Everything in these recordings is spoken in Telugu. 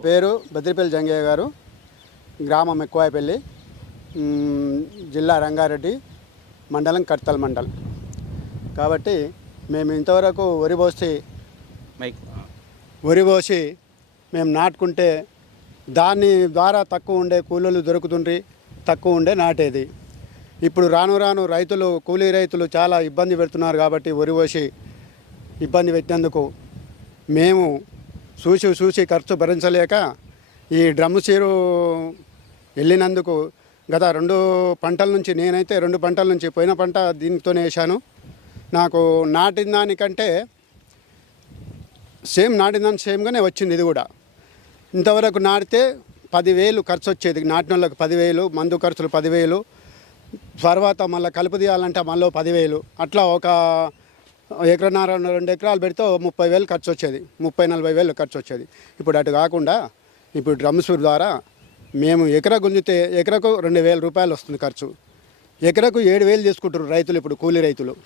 నా పేరు బద్రిపల్లి జంగయ్య గారు. గ్రామం ఎక్కువాయపల్లి. మ్, జిల్లా రంగారెడ్డి మండలం కడ్తల్ మండల్. కాబట్టి మేము ఇంతవరకు వరి పోసి వరి పోసి మేము నాటుకుంటే దాని ద్వారా తక్కువ ఉండే కూలీలు దొరుకుతుండ్రి తక్కువ ఉండే నాటేది. ఇప్పుడు రాను రాను రైతులు కూలీ రైతులు చాలా ఇబ్బంది పెడుతున్నారు కాబట్టి వరి పోసి ఇబ్బంది పెట్టినందుకు మేము చూసి చూసి ఖర్చు భరించలేక ఈ డ్రమ్ సీరు వెళ్ళినందుకు గత రెండు పంటల నుంచి నేనైతే రెండు పంటల నుంచి పోయిన పంట దీనితోనే వేశాను. నాకు నాటిన దానికంటే సేమ్ నాటిన దాని సేమ్గానే వచ్చింది ఇది కూడా. ఇంతవరకు నాటితే పదివేలు ఖర్చు వచ్చేది. నాటిన వాళ్ళకి పదివేలు మందు ఖర్చులు పదివేలు తర్వాత మళ్ళీ కలుపు తీయాలంటే మళ్ళీ పదివేలు. అట్లా ఒక ఎకరన్నర రెండు ఎకరాలు పెడితే ముప్పై వేలు ఖర్చు వచ్చేది ముప్పై నలభై వేలు ఖర్చు వచ్చేది ఇప్పుడు అటు కాకుండా ఇప్పుడు డ్రమ్స్ ద్వారా మేము ఎకరా గుంజితే ఎకరకు రెండు వేల రూపాయలు వస్తుంది ఖర్చు. ఎకరకు ఏడు వేలు తీసుకుంటారు రైతులు ఇప్పుడు కూలీ రైతులు.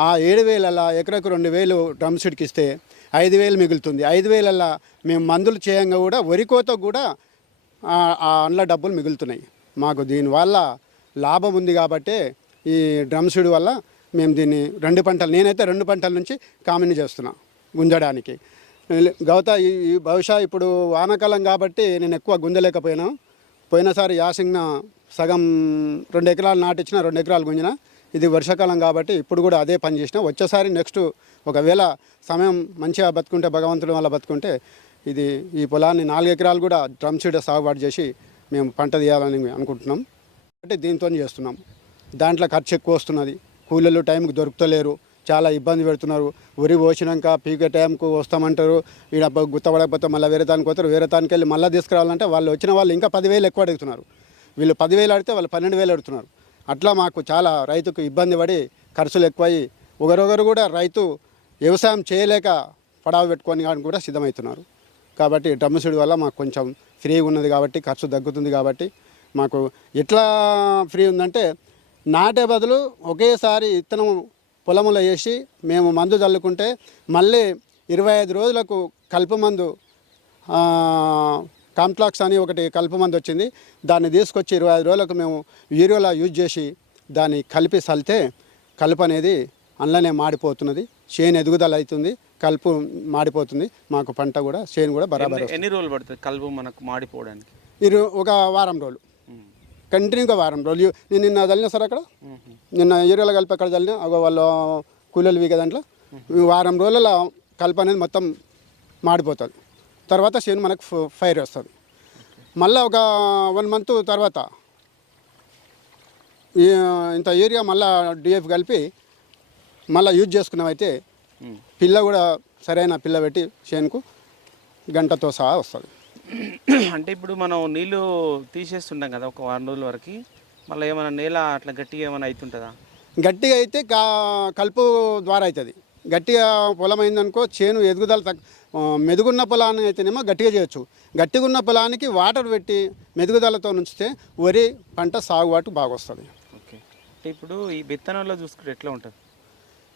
ఆ ఏడు వేలల్లా ఎకరకు రెండు వేలు డ్రమ్ షీట్కి ఇస్తే ఐదు వేలు మిగులుతుంది. ఐదు వేలల్లా మేము మందులు చేయంగా కూడా వరి కోత కూడా ఆ- అండ్ల డబ్బులు మిగులుతున్నాయి. మాకు దీనివల్ల లాభం ఉంది కాబట్టి ఈ డ్రమ్ సీడ్ వల్ల మేము దీన్ని రెండు పంటలు నేనైతే రెండు పంటల నుంచి కామిని చేస్తున్నా గుంజడానికి. గౌత ఈ బహుశా ఇప్పుడు వానాకాలం కాబట్టి నేను ఎక్కువ గుంజలేకపోయినా. పోయినసారి యాసింగ్న సగం రెండు ఎకరాలు నాటించిన రెండు ఎకరాలు గుంజిన ఇది వర్షాకాలం కాబట్టి ఇప్పుడు కూడా అదే పని చేసిన. వచ్చేసారి నెక్స్ట్ ఒకవేళ సమయం మంచిగా బతుకుంటే భగవంతుడి వల్ల బతుకుంటే ఇది ఈ పొలాన్ని నాలుగు ఎకరాలు కూడా డ్రమ్ సీడ్ సాగుబాటు చేసి మేము పంట తీయాలని అనుకుంటున్నాం. అంటే దీంతో చేస్తున్నాం. దాంట్లో ఖర్చు ఎక్కువ వస్తున్నది. కూలీలు టైంకి దొరుకుతలేరు. చాలా ఇబ్బంది పెడుతున్నారు. వరి పోసినాక పీకే టైంకు వస్తామంటారు. ఈడ బ- గుత్తపడకపోతే మళ్ళీ వేరే దానికి పోతారు. వేరే దానికి వెళ్ళి మళ్ళీ తీసుకురావాలంటే వాళ్ళు వచ్చిన వాళ్ళు ఇంకా పదివేలు ఎక్కువ అడుగుతున్నారు. వీళ్ళు పదివేలు అడిగితే వాళ్ళు పన్నెండు వేలు అడుగుతున్నారు. అట్లా మాకు చాలా రైతుకు ఇబ్బంది పడి ఖర్చులు ఎక్కువయ్యి ఒకరొకరు కూడా రైతు వ్యవసాయం చేయలేక పడావ పెట్టుకొని కానీ కూడా సిద్ధమవుతున్నారు. కాబట్టి డ్రమ్ వల్ల మాకు కొంచెం ఫ్రీగా ఉన్నది కాబట్టి ఖర్చు తగ్గుతుంది కాబట్టి మాకు ఎట్లా ఫ్రీ ఉందంటే నాటే బదులు ఒకేసారి విత్తనం పొలములో వేసి మేము మందు చల్లుకుంటే మళ్ళీ ఇరవై ఐదు రోజులకు కలుపు మందు కాంప్లాక్స్ అని ఒకటి కలుపు మందు వచ్చింది. దాన్ని తీసుకొచ్చి ఇరవై ఐదు రోజులకు మేము యూరియోలా యూజ్ చేసి దాన్ని కలిపి చల్లితే కలుపు అనేది అందులోనే మాడిపోతున్నది. చేను ఎదుగుదల అవుతుంది కలుపు మాడిపోతుంది. మాకు పంట కూడా చేను కూడా బరాబర్ ఎన్ని- రోజులు పడుతుంది కలుపు మనకు మాడిపోవడానికి? ఇరు ఒక వారం రోజులు. కంటిన్యూగా వారం రోజులు. నేను నిన్న చల్లిన సార్ అక్కడ. నిన్న ఏరియాలో కలిపి అక్కడ చల్లిన అగో వాళ్ళు కూలీలు వీగ దాంట్లో. వారం రోజుల కలుపు అనేది మొత్తం మాడిపోతుంది. తర్వాత చేను మనకు ఫ- ఫైర్ వస్తుంది. మళ్ళీ ఒక వన్ మంత్ తర్వాత ఇంత ఏరియా మళ్ళీ డిఎఫ్ కలిపి మళ్ళీ యూజ్ చేసుకున్నామైతే. పిల్ల కూడా సరైన పిల్ల పెట్టి చేనుకు గంటతో సహా వస్తుంది. అంటే ఇప్పుడు మనం నీళ్ళు తీసేస్తుంటాం కదా ఒక వారం రోజుల వరకు. మళ్ళీ ఏమైనా నేల అట్లా గట్టిగా ఏమైనా అవుతుంటుందా గట్టిగా అయితే కలుపు ద్వారా అవుతుంది గట్టిగా పొలం అయిందనుకో చేను ఎదుగుదల తగ్గ ఆ, మెదుగున్న పొలాన్ని అయితేనేమో గట్టిగా చేయొచ్చు. గట్టిగా ఉన్న పొలానికి వాటర్ పెట్టి మెదుగుదలతో ఉంచితే వరి పంట సాగుబాటు బాగా వస్తుంది ఓకే. అంటే ఇప్పుడు ఈ విత్తనంలో చూసుకుంటే ఎట్లా ఉంటుంది?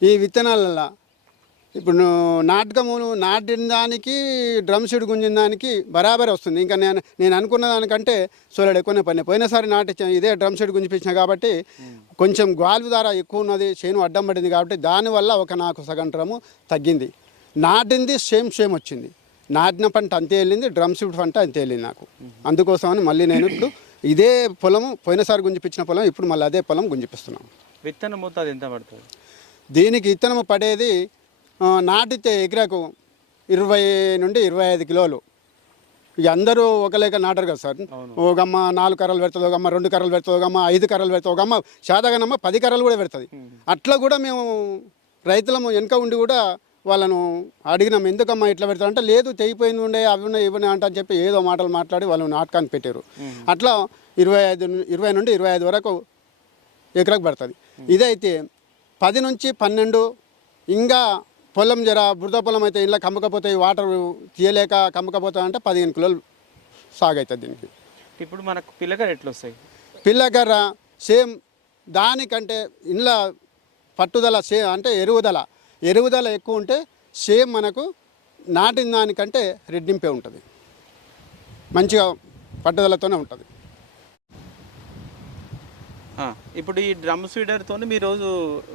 ఈ విత్తనాలలో ఇప్పుడు నువ్వు నాటకము నాటిన దానికి డ్రమ్ సీడ్ గుంజిన దానికి బరాబర్ వస్తుంది. ఇంకా నేను నేను అనుకున్న దానికంటే సోలడు ఎక్కువనే పని. పోయినసారి నాటించిన ఇదే డ్రమ్ సీడ్ గుంజిపించిన కాబట్టి కొంచెం గాలి ధర ఎక్కువ ఉన్నది చేను అడ్డం పడింది కాబట్టి దానివల్ల ఒక నాకు సగం డ్రమ్ము తగ్గింది. నాటింది సేమ్ సేమ్ వచ్చింది. నాటిన పంట అంతే వెళ్ళింది డ్రమ్ సీడ్ పంట అంతే వెళ్ళింది నాకు. అందుకోసమని మళ్ళీ నేను ఇప్పుడు ఇదే పొలము పోయినసారి గుంజిపించిన పొలం ఇప్పుడు మళ్ళీ అదే పొలం గుంజిపిస్తున్నాను విత్తనం ఎంత పడుతుంది? దీనికి ఇత్తనం పడేది నాటితే ఎకరాకు ఇరవై నుండి ఇరవై ఐదు కిలోలు. ఇక అందరూ ఒక లేక నాటరు కదా సార్. ఒక అమ్మ నాలుగు కర్రలు పెడుతుంది ఒక అమ్మ రెండు కర్రలు పెడుతుంది ఒక అమ్మ ఐదు కర్రలు పెడుతుంది ఒక అమ్మ శాతగానమ్మ పది కర్రలు కూడా పెడుతుంది. అట్లా కూడా మేము రైతులము వెనక ఉండి కూడా వాళ్ళను అడిగినాం ఎందుకమ్మా ఇట్లా పెడతారు? అంటే లేదు తెగిపోయింది ఉండే అవి ఉన్నాయి ఇవి అంట అని చెప్పి ఏదో మాటలు మాట్లాడి వాళ్ళు నాటకానికి పెట్టారు. అట్లా ఇరవై ఐదు ఇరవై నుండి ఇరవై ఐదు వరకు ఎకరకు పడుతుంది. ఇదైతే పది నుంచి పన్నెండు ఇంకా పొలం జర బురద పొలం అయితే ఇంట్లో కమ్మకపోతే వాటర్ తీయలేక కమ్మకపోతా అంటే పదిహేను కిలోలు సాగవుతుంది దీనికి. ఇప్పుడు మనకు పిల్లకలు ఎట్లా వస్తాయి పిల్లకర్ర సేమ్ దానికంటే ఇంట్లో పట్టుదల సే అంటే ఎరుగుదల ఎరుగుదల ఎక్కువ ఉంటే సేమ్ మనకు నాటిన దానికంటే రెడ్డింపే ఉంటుంది. మంచిగా పట్టుదలతోనే ఉంటుంది. ఇప్పుడు ఈ డ్రమ్ సీడర్తో మీరు రోజు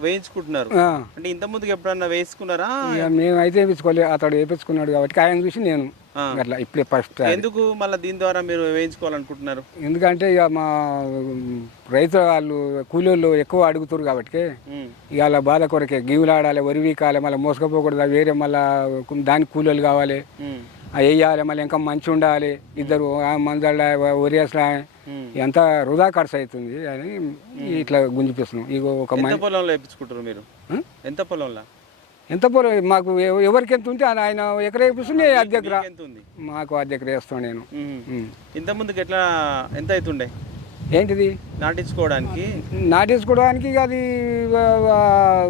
వేయించుకుంటున్నారు. అంటే ఇంత ముందుకు ఎప్పుడన్నా వేసుకున్నారా మేము అయితే వేయించుకోలేదు అతడు వేయించుకున్నాడు కాబట్టి ఆయన చూసి నేను. అట్లా ఇప్పుడే ఫస్ట్ ఎందుకు మళ్ళీ దీని ద్వారా మీరు వేయించుకోవాలనుకుంటున్నారు? ఎందుకంటే ఇక మా రైతు వాళ్ళు కూలీళ్ళు ఎక్కువ అడుగుతారు కాబట్టి అలా బాధ కొరకే. గీవులాడాలి వరి వీకాలి మళ్ళీ మోసకపోకూడదు. వేరే మళ్ళీ దానికి కూలీలు కావాలి. అవి వేయాలి మళ్ళీ ఇంకా మంచి ఉండాలి ఇద్దరు మందళ్ళ ఒరియాసలా. ఎంత వృధా ఖర్చు అవుతుంది అని ఇట్లా గుంజిపిస్తున్నాం ఇక ఒక పొలంలో వేయించుకుంటారు మీరు? ఎంత పొలంలో? ఎంత పొలం? మాకు ఎవ- ఎవరికి ఎంత ఉంటే ఆయన- ఎకర వేపిస్తుంది అద్దెకర మీకు ఎంత ఉంది? మాకు అద్దెకర వేస్తాను నేను. ఉమ్. ఉమ్. ఇంత ముందుకు ఎట్లా ఎంత అవుతుండే? ఏంటిది? నాటించుకోవడానికి? నాటేసుకోవడానికి ఇక అది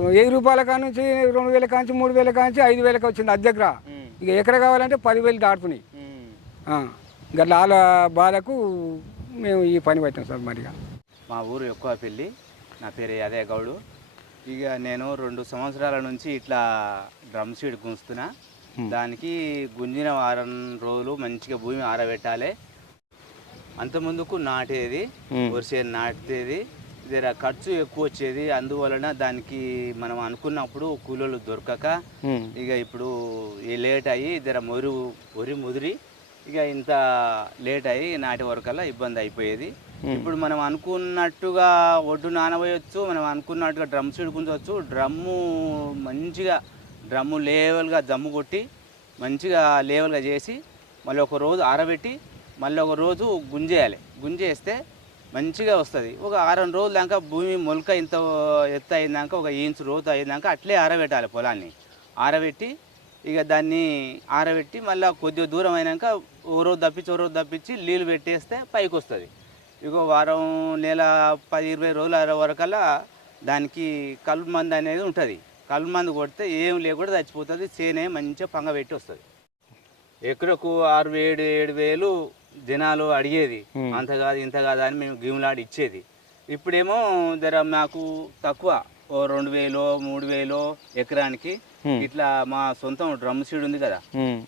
వెయ్యి రూపాయల కానుంచి రెండు వేల కాంచి మూడు వేల కాంచి ఐదు వేలకు వచ్చింది అద్దెకర ఇక ఎకర కావాలంటే పదివేలు దాటుతున్నాయి. గట్ల వాళ్ళ బాధకు మేము ఈ పని పెట్టాం సార్ మరిగా. మా ఊరు ఎక్కువ పెళ్ళి నా పేరు యాదయ్య గౌడు. ఇక నేను రెండు సంవత్సరాల నుంచి ఇట్లా డ్రమ్ సీడ్ గుంజుతున్నా. దానికి గుంజిన వారం రోజులు మంచిగా భూమి ఆరబెట్టాలి. అంత ముందుకు నాటేది. వరిసే నాటేది జర ఖర్చు ఎక్కువ వచ్చేది. అందువలన దానికి మనం అనుకున్నప్పుడు కూలీలు దొరకక ఇక ఇప్పుడు ఈ లేట్ అయ్యి జర మొరు ఒరి ముదిరి ఇక ఇంత లేట్ అయ్యి నాటి వరకల్లా ఇబ్బంది అయిపోయేది. ఇప్పుడు మనం అనుకున్నట్టుగా ఒడ్డు నానబోయొచ్చు మనం అనుకున్నట్టుగా డ్రమ్ సీడ్ గుంజవచ్చు డ్రమ్ము మంచిగా డ్రమ్ము లేవల్గా దమ్ము కొట్టి మంచిగా లేవల్గా చేసి మళ్ళీ ఒక రోజు ఆరబెట్టి మళ్ళీ ఒక రోజు గుంజేయాలి. గుంజేస్తే మంచిగా వస్తుంది. ఒక ఆరం రోజుల దాకా భూమి మొలక ఇంత ఎత్తు అయినాక ఒక ఇంచు రోజు అయినాక అట్లే ఆరబెట్టాలి పొలాన్ని. ఆరబెట్టి ఇక దాన్ని ఆరబెట్టి మళ్ళీ కొద్దిగా దూరం అయినాక ఓ రోజు తప్పించి ఓ రోజు తప్పించి నీళ్ళు పెట్టేస్తే పైకి వస్తుంది. ఇక వారం నెల పది ఇరవై రోజుల వరకల్లా దానికి కలుపు మందు అనేది ఉంటుంది. కలుపు మందు కొడితే ఏం లేకుండా చచ్చిపోతుంది చేనే మంచిగా పంగ పెట్టి వస్తుంది. ఎకరకు ఆరు ఏడు ఏడు వేలు జనాలు అడిగేది. అంత కాదు ఇంత కాదు అని మేము గిమ్లాడి ఇచ్చేది. ఇప్పుడేమో జర మాకు తక్కువ ఓ రెండు వేలు మూడు వేలు ఎకరానికి ఇట్లా మా సొంతం డ్రమ్ సీడ్ ఉంది కదా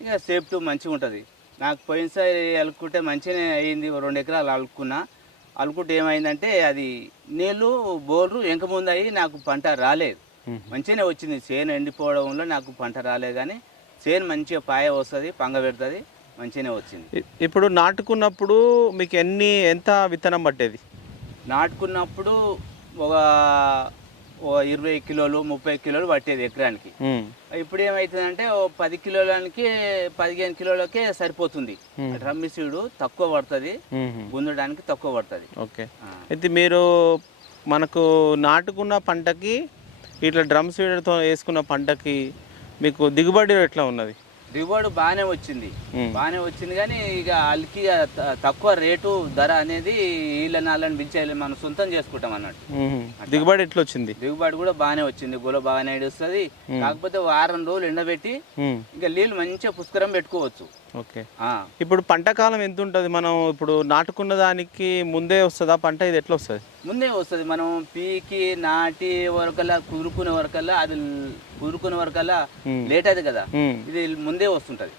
ఇక సేఫ్టీ మంచిగా ఉంటుంది. నాకు పోయినసారి అలుకుంటే మంచిగానే అయింది రెండు ఎకరాలు అలుకున్నా అలుకుంటే ఏమైందంటే అది నీళ్ళు బోర్లు ఎంక ముందు అయ్యి నాకు పంట రాలేదు. మంచిగానే వచ్చింది. చేను ఎండిపోవడంలో నాకు పంట రాలేదు కానీ చేను మంచిగా పాయ వస్తుంది పంగ పెడుతుంది మంచిగానే వచ్చింది. ఇప్పుడు నాటుకున్నప్పుడు మీకు ఎన్ని ఎంత విత్తనం పట్టేది? నాటుకున్నప్పుడు ఒక ఇరవై కిలోలు ముప్పై కిలోలు పట్టేది ఎకరానికి. ఇప్పుడు ఏమవుతుందంటే ఓ పది కిలోలకి పదిహేను కిలోలకే సరిపోతుంది. డ్రమ్మి సీడు తక్కువ పడుతుంది ఉమ్, గుంజడానికి తక్కువ పడుతుంది. ఓకే. అయితే మీరు మనకు నాటుకున్న పంటకి ఇట్లా డ్రమ్ సీడర్తో వేసుకున్న పంటకి మీకు దిగుబడి ఎట్లా ఉన్నది? దిగుబడి బాగానే వచ్చింది. బాగానే వచ్చింది కానీ ఇక త- తక్కువ రేటు ధర అనేది వీళ్ళ నాళ్ళని పిలిచేయాలి మనం సొంతం చేసుకుంటాం అన్నట్టు. దిగుబడి ఎట్లా వచ్చింది దిగుబడి కూడా బాగానే వచ్చింది. గుల బాగానే ఇడుస్తుంది కాకపోతే వారం రోజులు ఎండబెట్టి ఇంకా నీళ్ళు మంచిగా పుష్కరం పెట్టుకోవచ్చు. ఓకే. ఇప్పుడు పంట కాలం ఎంత ఉంటుంది మనం ఇప్పుడు నాటుకున్న దానికి ముందే వస్తుందా? పంట ఇది ఎట్లా వస్తుంది ముందే వస్తుంది. మనం పీకి నాటి వరకల్లా కుదురుకునే వరకల్లా అది కుదురుకునే వరకల్లా లేట్ అవుతుంది కదా. ఇది ముందే వస్తుంటది.